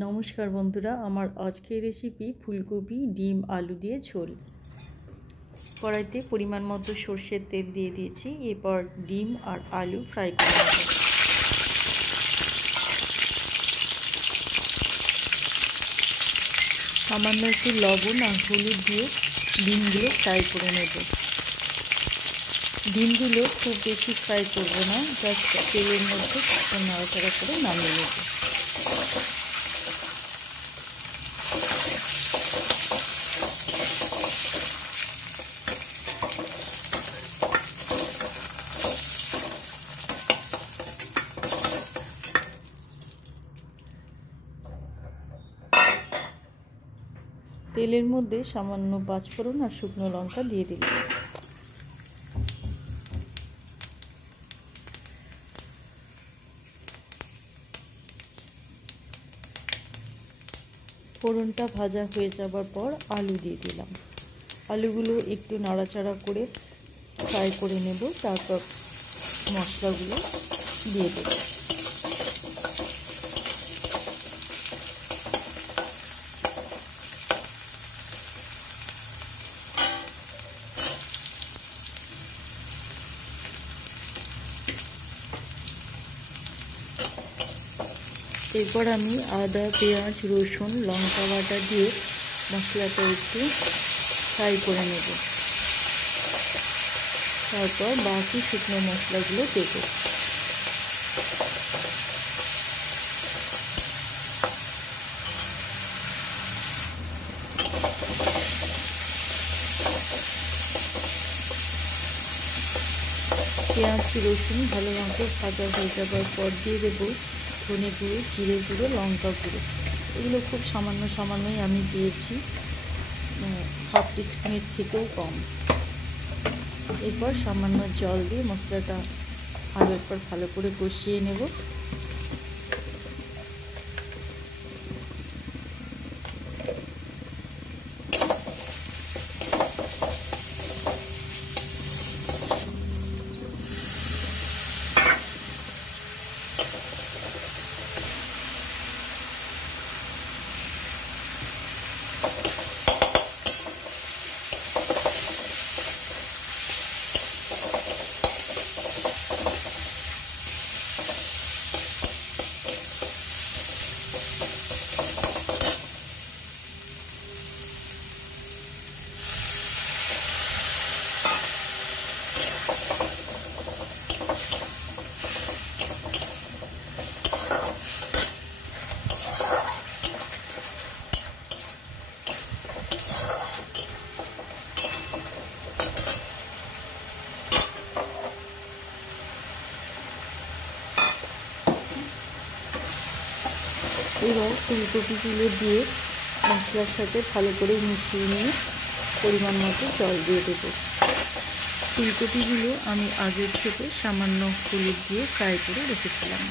নমস্কার বন্ধুরা, আমার আজকের রেসিপি ফুলকপি ডিম আলু দিয়ে ঝোল। কড়াইতে পরিমাণ মতো সরষের তেল দিয়ে দিয়েছি। এরপর ডিম আর আলু ফ্রাই করে নেব। সামান্য একটু লবণ আর হলুদ দিয়ে ডিমগুলো ফ্রাই করে নেব। ডিমগুলো খুব বেশি ফ্রাই করব না, জাস্ট তেলের মধ্যে নাড়াচাড়া করে নামিয়ে নেব। তেলের মধ্যে সামান্য পাঁচফোড়ন আর শুকনো লঙ্কা দিয়ে দিলাম। ফোড়নটা ভাজা হয়ে যাবার পর আলু দিয়ে দিলাম। আলুগুলো একটু নাড়াচাড়া করে ফ্রাই করে নেব, তারপর মশলাগুলো দিয়ে দেব। এরপর আমি আদা, পেঁয়াজ, রসুন, লঙ্কা বাটা দিয়ে মশলাটা একটু ফ্রাই করে নেব। তারপর বাকি শুকনো মশলাগুলো দেব। পেঁয়াজ রসুন ভালো মতো ভাজা হয়ে যাবার পর দিয়ে দেবো ধনে গুঁড়ো, জিরে গুঁড়ো, লঙ্কা গুঁড়ো। এগুলো খুব সামান্যই আমি দিয়েছি, হাফ টিস্পুনের থেকেও কম। এরপর সামান্য জল দিয়ে মশলাটা আরও একবার ভালো করে কষিয়ে নেব। এবার ফুলকপিগুলো দিয়ে মশলার সাথে ভালো করে মিশিয়ে নিয়ে পরিমাণ মতো জল দিয়ে দেবো। ফুলকপিগুলো আমি আগের থেকে সামান্য হলুদ দিয়ে ফ্রাই করে রেখেছিলাম।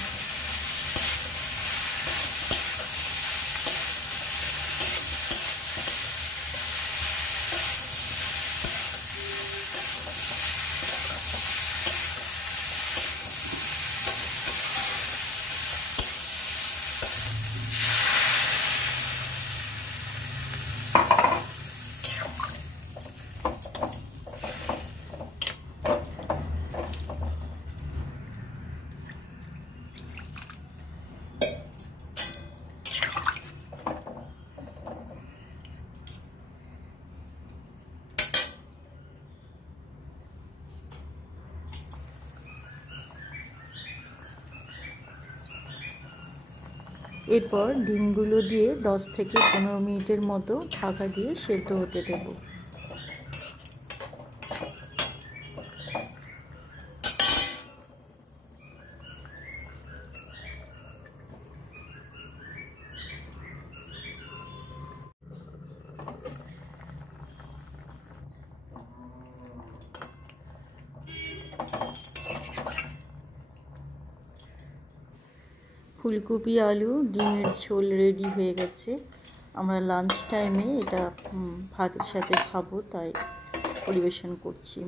এরপর ডিমগুলো দিয়ে 10 থেকে 15 মিনিটের মতো ঢাকা দিয়ে সেদ্ধ হতে দেব। ফুলকপি আলু ডিমের ঝোল রেডি হয়ে গেছে। আমরা লাঞ্চ টাইমে এটা ভাতের সাথে খাবো, তাই পরিবেশন করছি।